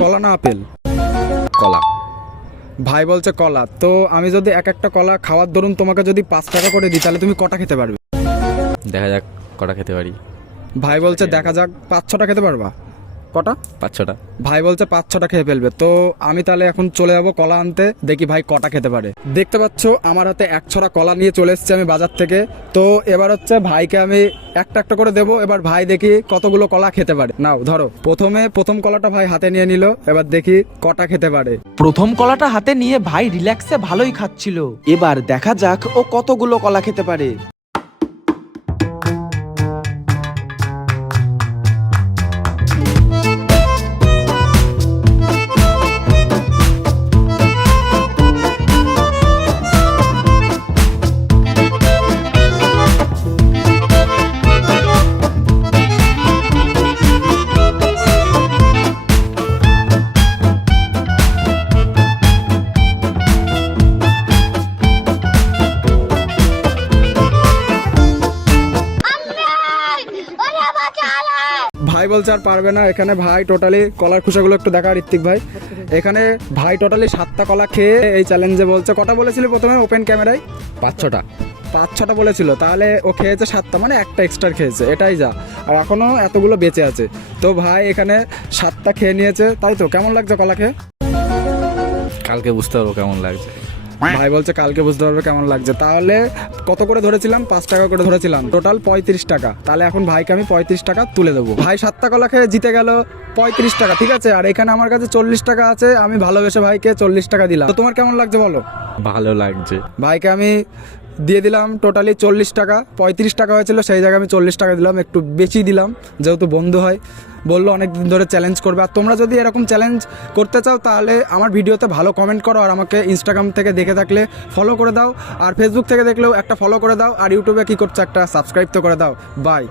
কলা না আপেল? কলা। ভাই বলছে কলা। তো আমি যদি এক একটা কলা খাওয়ার দরুন তোমাকে যদি 5 টাকা করে দিই তাহলে তুমি কটা খেতে পারবে? দেখা যাক কটা খেতে পারি। ভাই বলছে দেখা যাক 5-6টা খেতে পারবা। কটা? 5-6টা। ভাই বলছে 5-6টা খেয়ে ফেলবে। তো আমি তাহলে এখন চলে যাবো কলা আনতে, দেখি ভাই কটা খেতে পারে। দেখতে পাচ্ছ আমার হাতে 1 ছড়া কলা নিয়ে চলে এসেছি আমি বাজার থেকে। তো এবার হচ্ছে ভাইকে আমি একটা একটা করে দেবো। এবার ভাই দেখি কতগুলো কলা খেতে পারে। নাও ধরো। প্রথম কলাটা ভাই হাতে নিয়ে নিল। এবার দেখি কটা খেতে পারে। প্রথম কলাটা হাতে নিয়ে ভাই রিল্যাক্সে ভালোই খাচ্ছিল। এবার দেখা যাক ও কতগুলো কলা খেতে পারে। ভাই বলছে আর পারবে না। এখানে ভাই টোটালি কলার খোসাগুলো একটু দেখা ঋত্বিক ভাই। এখানে ভাই টোটালি 7টা কলা খেয়ে এই চ্যালেঞ্জে বলছে, কটা বলেছিল প্রথমে ওপেন ক্যামেরায়? 5-6টা। 5-6টা বলেছিল। তাহলে ও খেয়েছে 7টা, মানে একটা এক্সট্রা খেয়েছে, এটাই যা। আর এখনো এতগুলো বেঁচে আছে। তো ভাই এখানে 7টা খেয়ে নিয়েছে, তাই তো? কেমন লাগছে কলা খেয়ে? কালকে বুঝতে পারবো কেমন লাগছে। ভাই বলছে কালকে বুঝতে পারবে কেমন লাগছে। তাহলে কত করে ধরেছিলাম? 5 টাকা করে ধরেছিলাম, টোটাল 35 টাকা। তাহলে এখন ভাইকে আমি 35 টাকা তুলে দেবো। ভাই 7টা কলা খেয়ে জিতে গেল 35 টাকা, ঠিক আছে। আর এখানে আমার কাছে 40 টাকা আছে, আমি ভালোবেসে ভাইকে 40 টাকা দিলাম। তো তোমার কেমন লাগছে বলো? ভালো লাগছে। ভাইকে আমি দিয়ে দিলাম টোটালি 40 টাকা। 35 টাকা হয়েছিল, সেই জায়গায় আমি 40 টাকা দিলাম, একটু বেশি দিলাম যেহেতু বন্ধু হয়। বললো অনেকদিন ধরে চ্যালেঞ্জ করবে। আর তোমরা যদি এরকম চ্যালেঞ্জ করতে চাও তাহলে আমার ভিডিওতে ভালো কমেন্ট করো, আর আমাকে ইনস্টাগ্রাম থেকে দেখে থাকলে ফলো করে দাও, আর ফেসবুক থেকে দেখলেও একটা ফলো করে দাও, আর ইউটিউবে কী করছো একটা সাবস্ক্রাইব তো করে দাও। বাই।